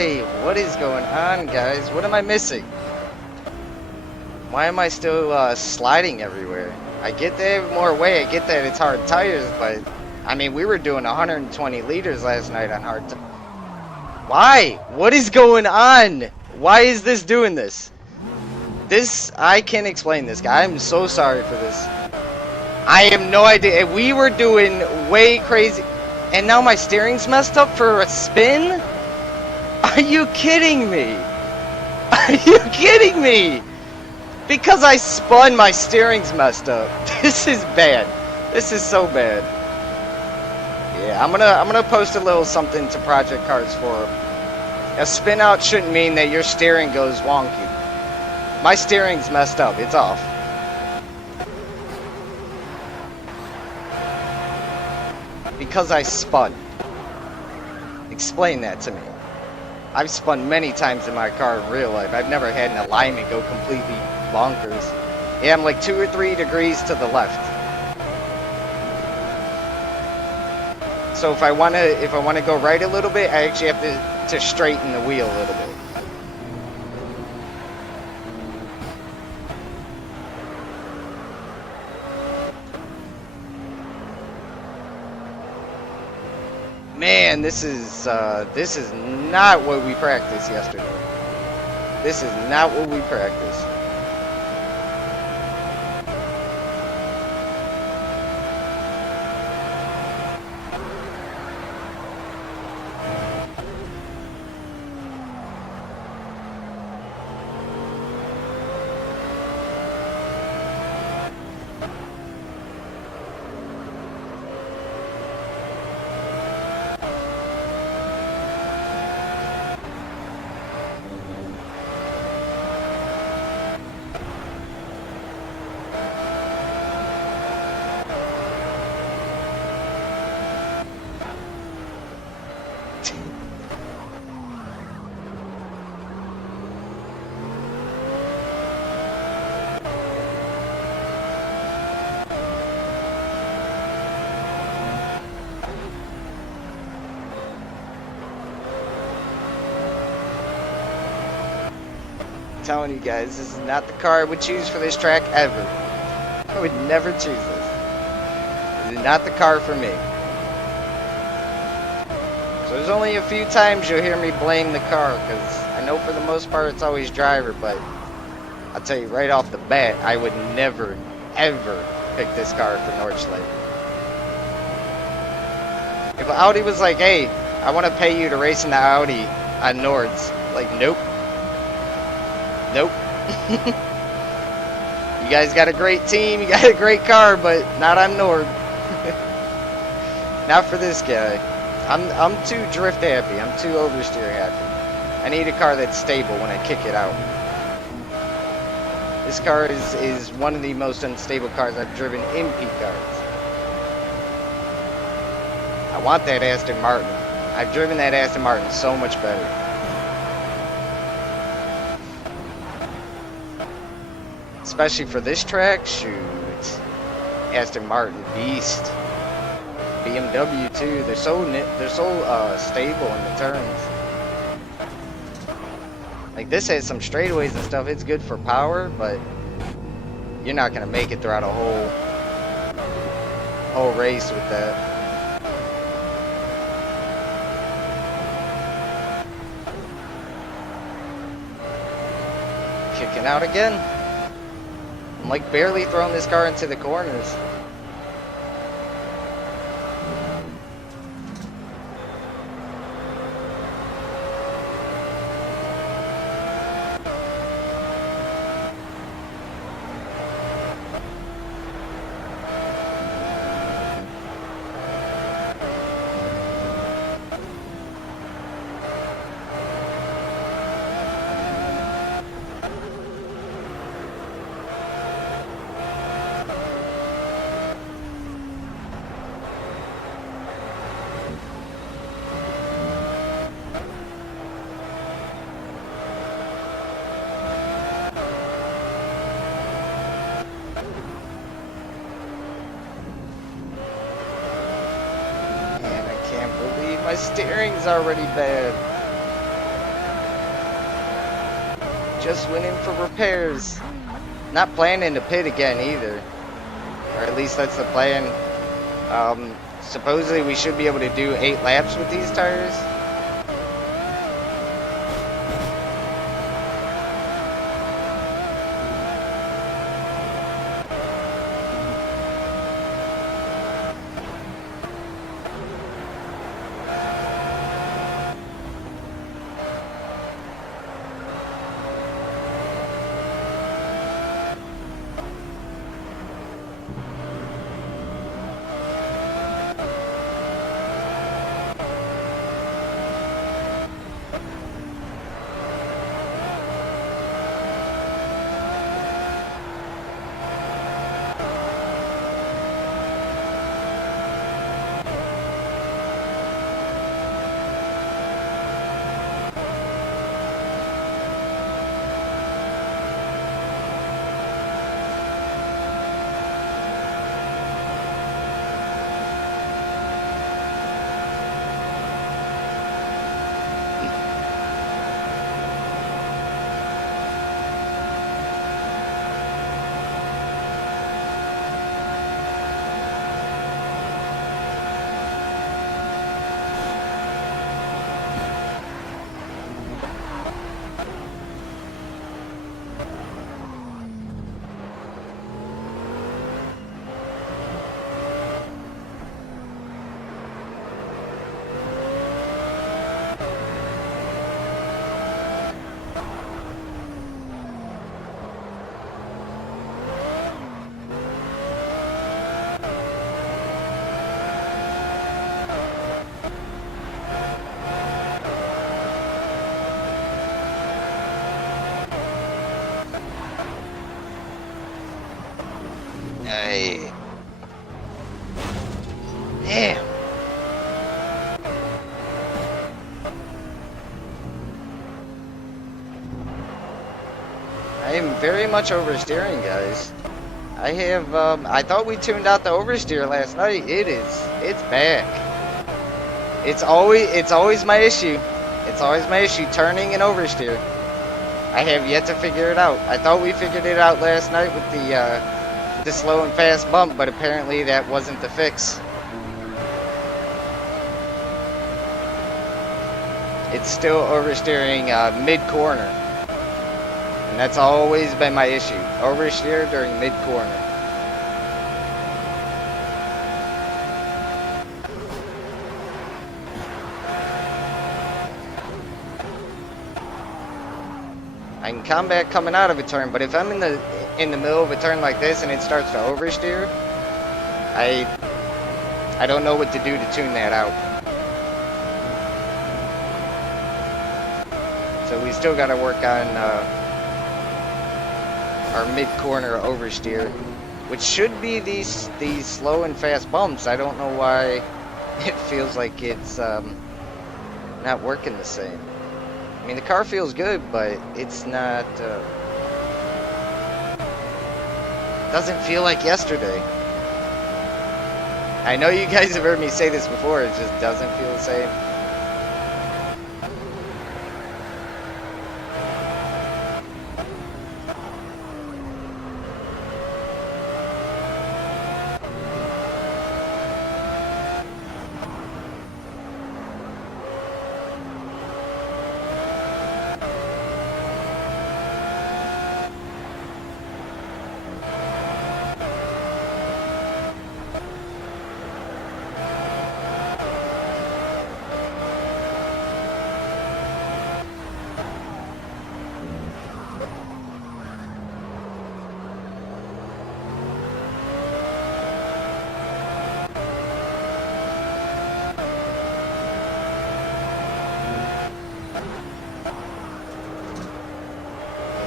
Why? What is going on, guys? What am I missing? Why am I still sliding everywhere? I get that I have more weight. I get that it's hard tires, but I mean, we were doing 120 liters last night on hard tires. Why? What is going on? Why is this doing this? I can't explain this, guy. I'm so sorry for this. I have no idea. We were doing way crazy. And now my steering's messed up for a spin? Are you kidding me? Are you kidding me? Because I spun, my steering's messed up. This is bad. This is so bad. Yeah, I'm gonna post a little something to Project Cars for him. A spin out shouldn't mean that your steering goes wonky. My steering's messed up. It's off. Because I spun. Explain that to me. I've spun many times in my car in real life. I've never had an alignment go completely bonkers. Yeah, I'm like 2 or 3 degrees to the left. So if I wanna go right a little bit, I actually have to straighten the wheel a little bit. Man, this is not what we practiced yesterday. This is not what we practiced. Telling you guys, this is not the car I would choose for this track ever. I would never choose this. This is not the car for me. So there's only a few times you'll hear me blame the car, because I know for the most part it's always driver, but I'll tell you right off the bat, I would never, ever pick this car for Nordschleife. If Audi was like, hey, I want to pay you to race in the Audi on Nords, like, nope. Nope. You guys got a great team, you got a great car, but not on Nord. Not for this guy. I'm too drift happy. I'm too oversteer happy. I need a car that's stable when I kick it out. This car is one of the most unstable cars I've driven in peak cars. I want that Aston Martin. I've driven that Aston Martin so much better. Especially for this track, shoot. Aston Martin, beast. BMW too. They're so stable in the turns. Like this has some straightaways and stuff. It's good for power, but you're not gonna make it throughout a whole race with that. Kicking out again. I'm like barely throwing this car into the corners. My steering's already bad. Just went in for repairs. Not planning to pit again either. Or at least that's the plan. Supposedly we should be able to do 8 laps with these tires. Hey. Damn. I am very much oversteering, guys. I have, I thought we tuned out the oversteer last night. It's back. It's always my issue. It's always my issue, turning and oversteer. I have yet to figure it out. I thought we figured it out last night with the slow and fast bump, but apparently that wasn't the fix. It's still oversteering mid-corner. And that's always been my issue. Oversteer during mid-corner. I can combat coming out of a turn, but if I'm in the middle of a turn like this and it starts to oversteer, I don't know what to do to tune that out. So we still got to work on our mid-corner oversteer, which should be these slow and fast bumps. I don't know why it feels like it's not working the same. I mean, the car feels good, but it's not, doesn't feel like yesterday. I know you guys have heard me say this before, it just doesn't feel the same.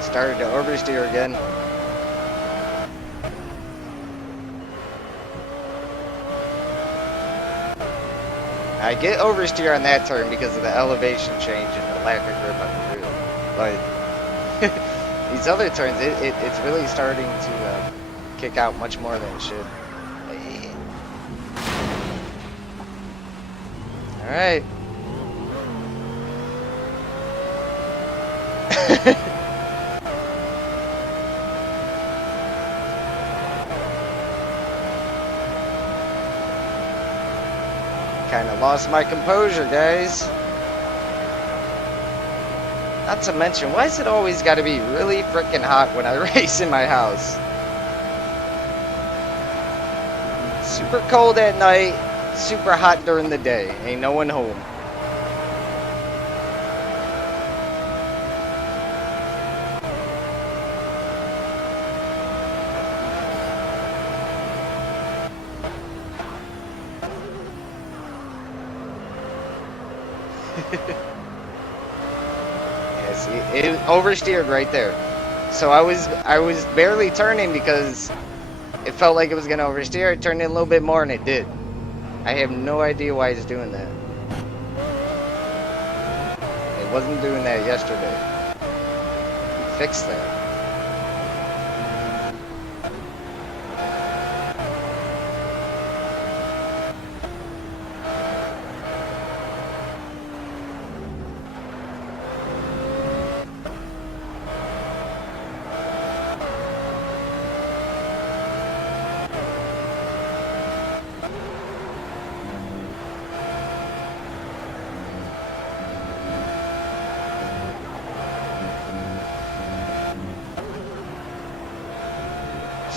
Started to oversteer again. I get oversteer on that turn because of the elevation change and the lack of grip on the wheel. But these other turns, it's really starting to kick out much more than it should. Alright. lost my composure, guys. Not to mention, why is it always got to be really freaking hot when I race in my house? Super cold at night, super hot during the day. Ain't no one home. Yeah, see, it oversteered right there. So I was barely turning because it felt like it was gonna oversteer. It turned in a little bit more and it did. I have no idea why it's doing that. It wasn't doing that yesterday. We fixed that.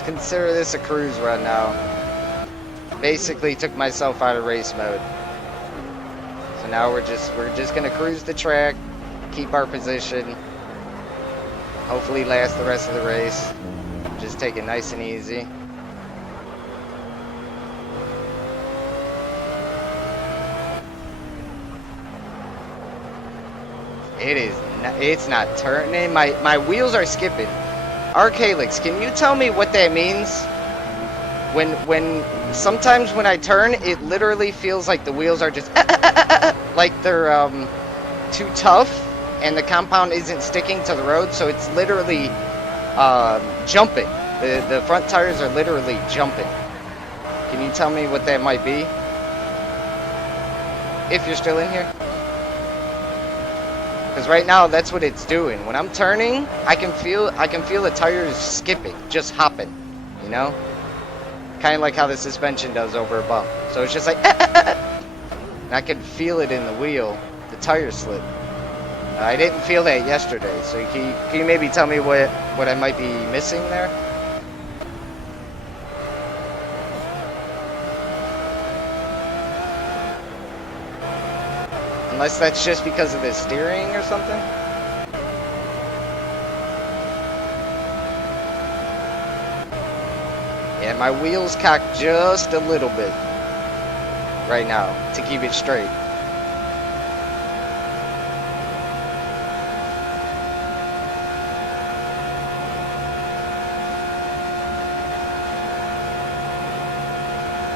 Consider this a cruise run now. Basically took myself out of race mode. So now we're just gonna cruise the track, keep our position, hopefully last the rest of the race. Just take it nice and easy. It's not turning. My wheels are skipping. S.T.A.L.K.E.R, can you tell me what that means? When sometimes when I turn, it literally feels like the wheels are just like they're too tough, and the compound isn't sticking to the road, so it's literally jumping. The front tires are literally jumping. Can you tell me what that might be? If you're still in here. Because right now, that's what it's doing. When I'm turning, I can feel the tires skipping, just hopping, you know? Kind of like how the suspension does over a bump. So it's just like, and I can feel it in the wheel, the tire slip. I didn't feel that yesterday, so can you maybe tell me what I might be missing there? Unless that's just because of the steering or something. Yeah, my wheels cock just a little bit right now to keep it straight.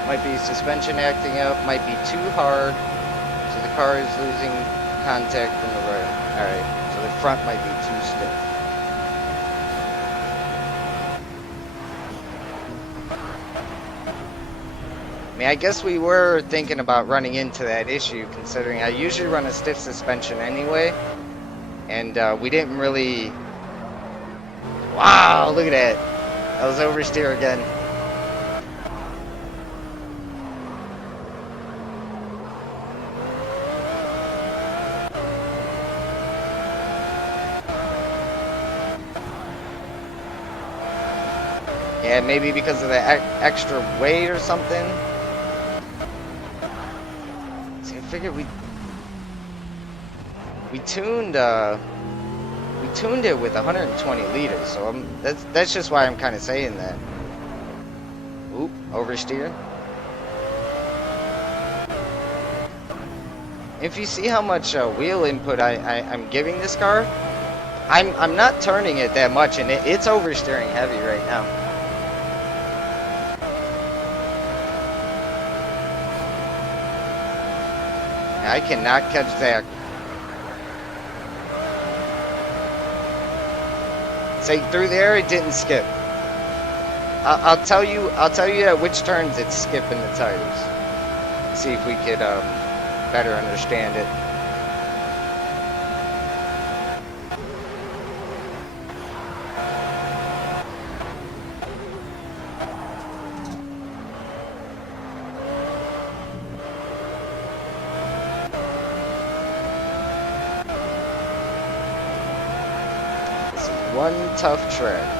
Might be suspension acting up, might be too hard. So the car is losing contact from the road. Alright, so the front might be too stiff. I mean, I guess we were thinking about running into that issue, considering I usually run a stiff suspension anyway. And we didn't really... Wow, look at that. That was oversteer again. Yeah, maybe because of the extra weight or something. See, I figured we tuned it with 120 liters, so that's just why I'm kind of saying that. Oop, oversteer. If you see how much wheel input I'm giving this car, I'm not turning it that much, and it's oversteering heavy right now. I cannot catch that. Say through there, it didn't skip. I'll tell you at which turns it's skipping the tires. See if we could better understand it. one tough tread.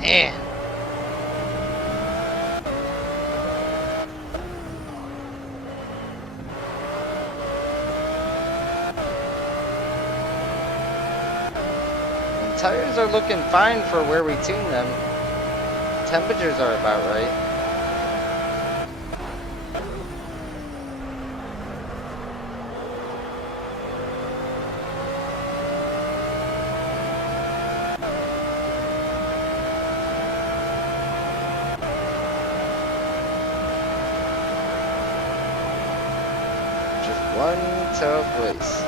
Man. And tires are looking fine for where we tune them. Temperatures are about right. One tough race.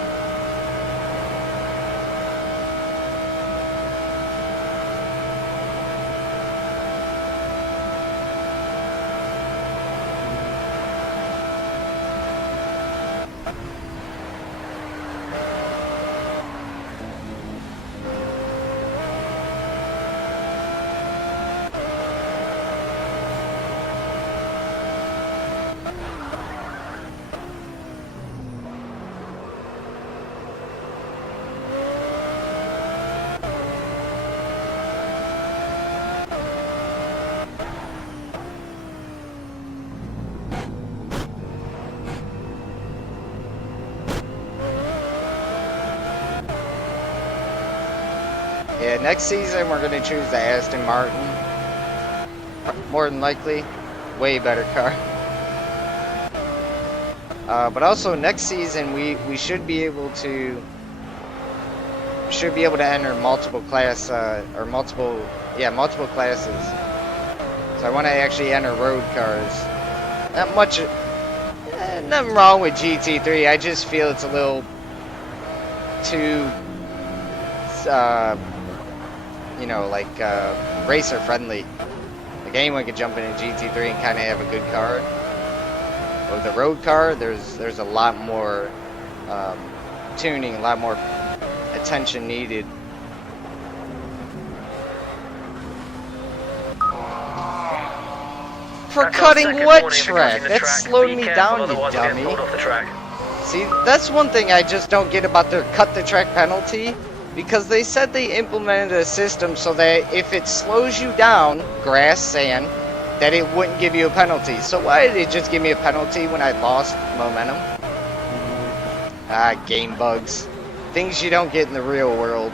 Yeah, next season we're going to choose the Aston Martin. More than likely. Way better car. But also next season we should be able to enter multiple classes. So I want to actually enter road cars. Not much, nothing wrong with GT3. I just feel it's a little too, you know, like racer friendly. Like anyone could jump in a GT3 and kind of have a good car. But with a road car, there's a lot more tuning, a lot more attention needed. For cutting what track? That slowed me down, you dummy. See, that's one thing I just don't get about their cut the track penalty. Because they said they implemented a system so that if it slows you down, grass, sand, that it wouldn't give you a penalty. So why did it just give me a penalty when I lost momentum? Ah, game bugs. Things you don't get in the real world.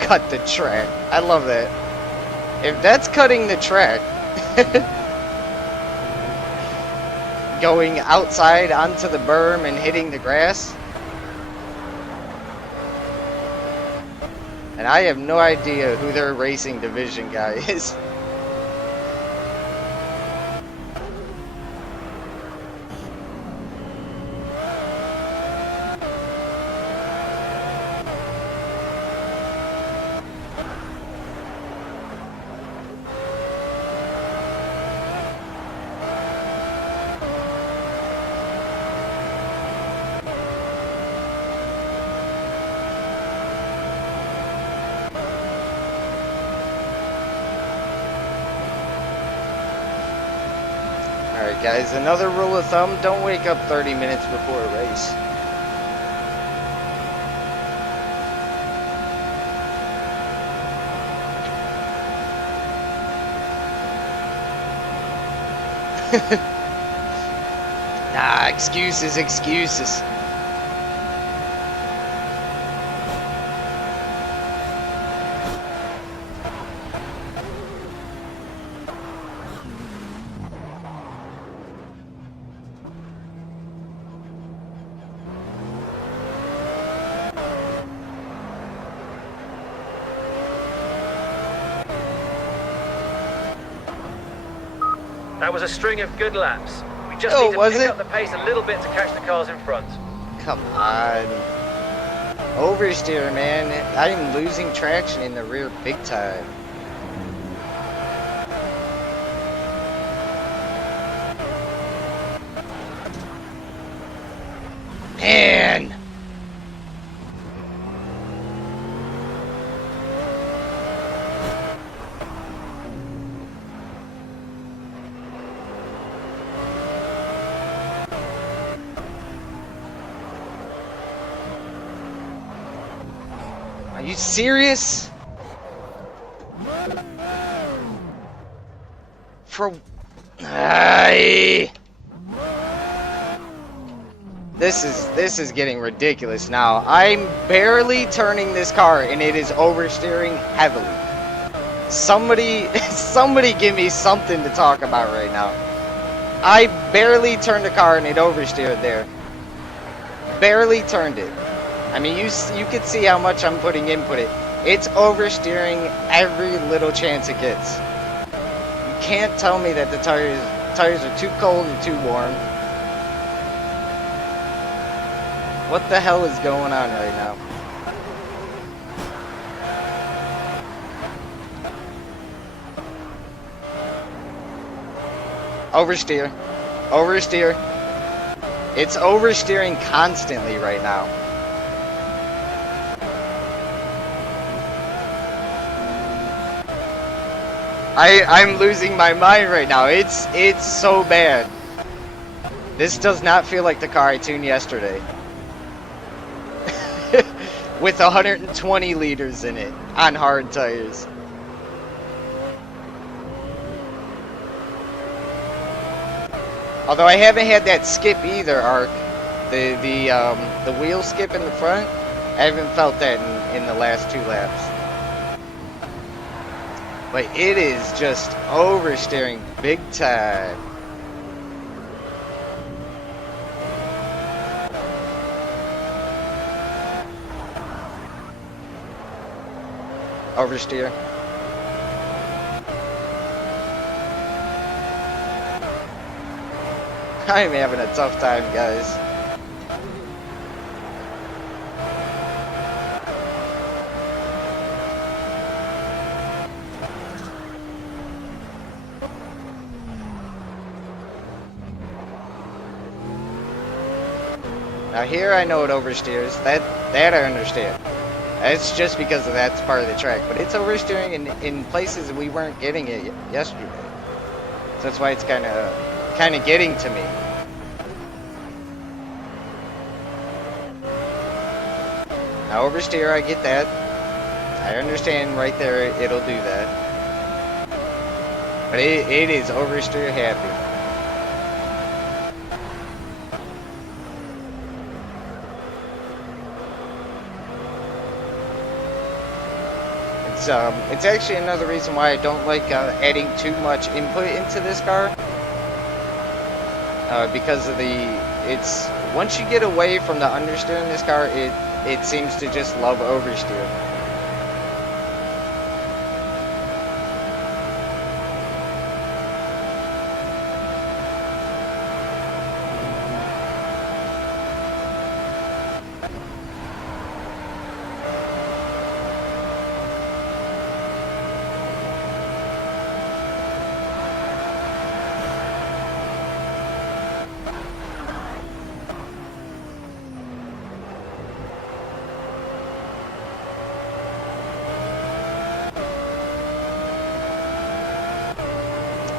Cut the track. I love that. If that's cutting the track, going outside onto the berm and hitting the grass, and I have no idea who their racing division guy is. Alright guys, another rule of thumb, don't wake up 30 minutes before a race. Nah, excuses, excuses. That was a string of good laps. We just Oh, need to was pick it? up the pace a little bit to catch the cars in front. Come on. Oversteer, man. I am losing traction in the rear big time. Man! Are you serious? For... This is getting ridiculous now. I'm barely turning this car and it is oversteering heavily. Somebody give me something to talk about right now. I barely turned the car and it oversteered there. Barely turned it. I mean, you can see how much I'm putting input it. It's oversteering every little chance it gets. You can't tell me that the tires are too cold and too warm. What the hell is going on right now? Oversteer. Oversteer. It's oversteering constantly right now. I'm losing my mind right now. It's so bad. This does not feel like the car I tuned yesterday. With 120 liters in it on hard tires. Although I haven't had that skip either, Ark. The wheel skip in the front. I haven't felt that in the last 2 laps. But it is just oversteering big time. Oversteer. I'm having a tough time, guys. Now here I know it oversteers. That I understand. It's just because that's part of the track, but it's oversteering in places we weren't getting it yesterday. So that's why it's kind of getting to me. Now oversteer, I get that. I understand right there it'll do that. But it is oversteer happy. It's actually another reason why I don't like adding too much input into this car. Because of it's once you get away from the understeer in this car, it seems to just love oversteer.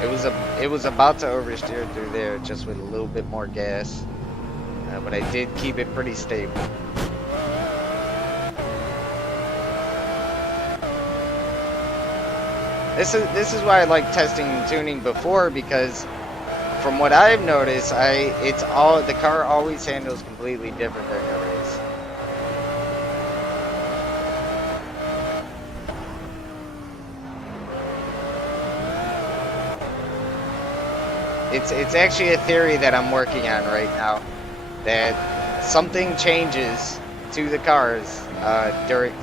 it was about to oversteer through there just with a little bit more gas, but I did keep it pretty stable. This is why I like testing and tuning before, because from what I've noticed, the car always handles completely different during a race. It's actually a theory that I'm working on right now, that something changes to the cars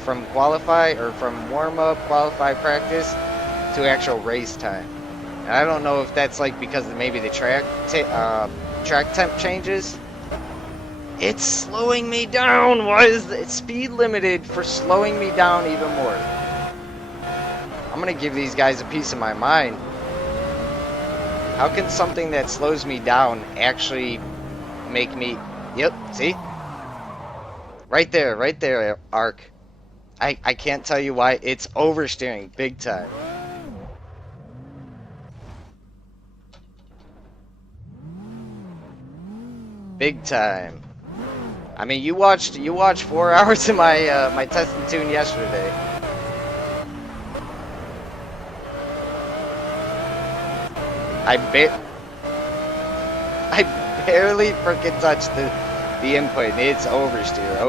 from warm up, qualify, practice to actual race time. And I don't know if that's like because of maybe the track temp changes. It's slowing me down. Why is it speed limited for slowing me down even more? I'm gonna give these guys a piece of my mind. How can something that slows me down actually make me... Yep, see? Right there, Ark. I can't tell you why. It's oversteering big time. Big time. I mean, you watched 4 hours of my my test and tune yesterday. I barely freaking touched the input. It's oversteer.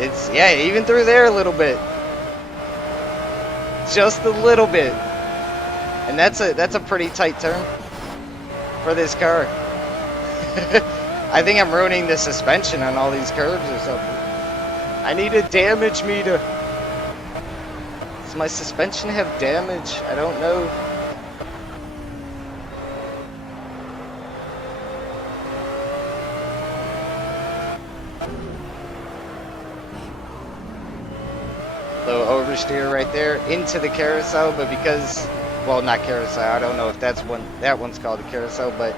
It's, yeah, even through there a little bit. Just a little bit. And that's a pretty tight turn for this car. I think I'm ruining the suspension on all these curves or something. I need a damage meter. Does my suspension have damage? I don't know. Little oversteer right there into the carousel, but because, well, not carousel, I don't know if that one's called a carousel, but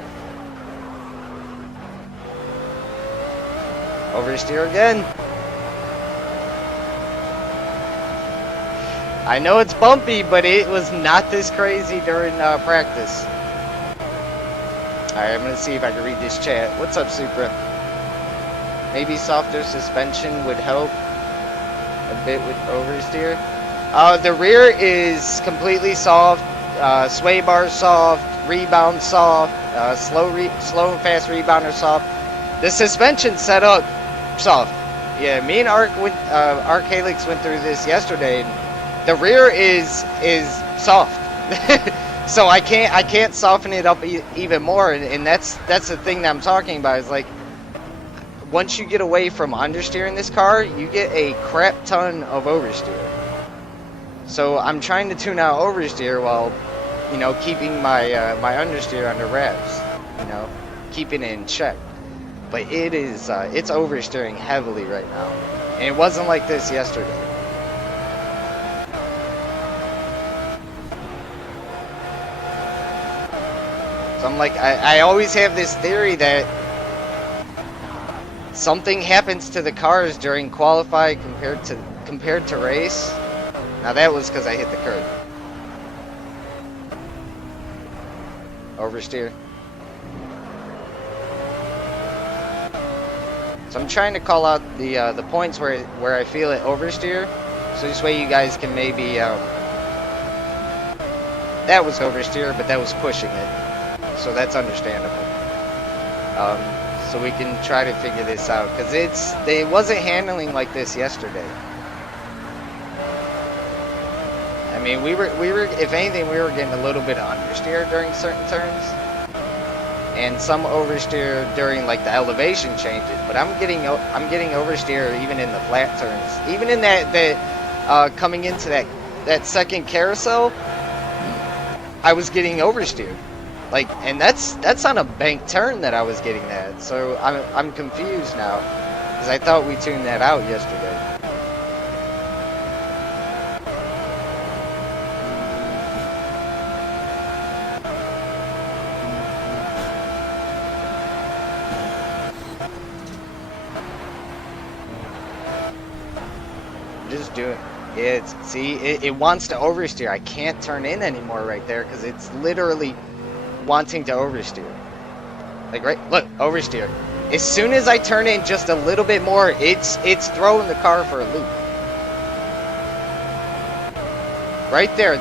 oversteer again. I know it's bumpy, but it was not this crazy during practice. Alright, I'm gonna see if I can read this chat. What's up, Supra? Maybe softer suspension would help a bit with oversteer. The rear is completely soft, sway bar soft, rebound soft, slow and fast rebound are soft. The suspension setup soft. Yeah, me and Arc-Helix went through this yesterday. The rear is soft, so I can't soften it up even more, and that's the thing that I'm talking about. Is like, once you get away from understeering this car, you get a crap ton of oversteer. So I'm trying to tune out oversteer while, you know, keeping my my understeer under wraps, you know, keeping it in check. But it's oversteering heavily right now, and it wasn't like this yesterday. So I'm like, I always have this theory that something happens to the cars during qualify compared to race. Now that was because I hit the curb. Oversteer. So I'm trying to call out the points where I feel it oversteer, so this way you guys can maybe that was oversteer, but that was pushing it, so that's understandable. So we can try to figure this out, because it wasn't handling like this yesterday. I mean, we were if anything, we were getting a little bit of understeer during certain turns, and some oversteer during like the elevation changes. But I'm getting oversteer even in the flat turns, even in that coming into that second carousel, I was getting oversteer. Like, and that's on a bank turn that I was getting that. So I'm confused now, because I thought we tuned that out yesterday. It wants to oversteer. I can't turn in anymore right there because it's literally wanting to oversteer. Like look, oversteer. As soon as I turn in just a little bit more, it's throwing the car for a loop. Right there,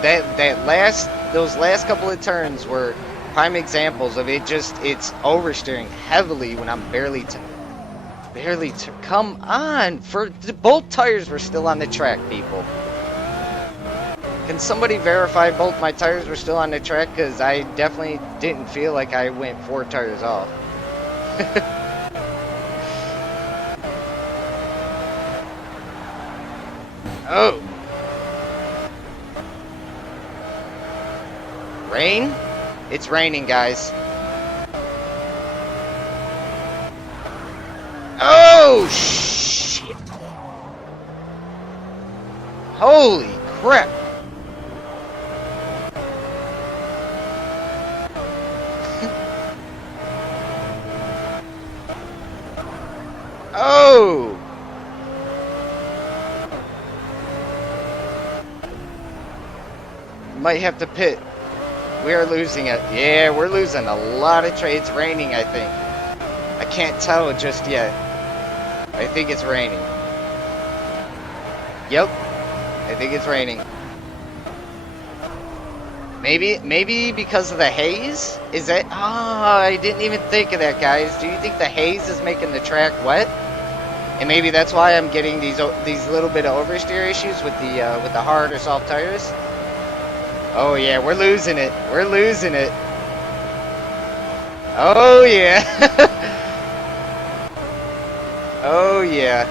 those last couple of turns were prime examples of it's oversteering heavily when I'm barely come on, both tires were still on the track, people. Can somebody verify both my tires were still on the track? Because I definitely didn't feel like I went 4 tires off. Oh. Rain? It's raining, guys. Oh, shit. Holy crap. Oh. Might have to pit. We are losing it. Yeah, we're losing a lot of trades. It's raining, I think. I can't tell just yet. I think it's raining. Yep. I think it's raining. Maybe because of the haze? Is that... Ah, I didn't even think of that, guys. Do you think the haze is making the track wet? And maybe that's why I'm getting these little bit of oversteer issues with the hard or soft tires? Oh yeah, we're losing it. We're losing it. Oh yeah. Oh yeah.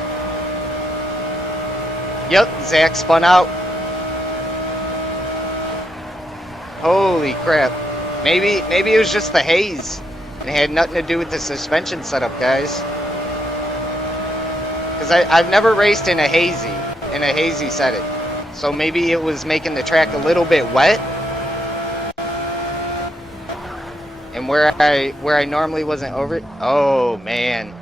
Yep, Zach spun out. Holy crap. Maybe it was just the haze. And it had nothing to do with the suspension setup, guys. Because I've never raced in a hazy setting. So maybe it was making the track a little bit wet. And where I normally wasn't over it. Oh man.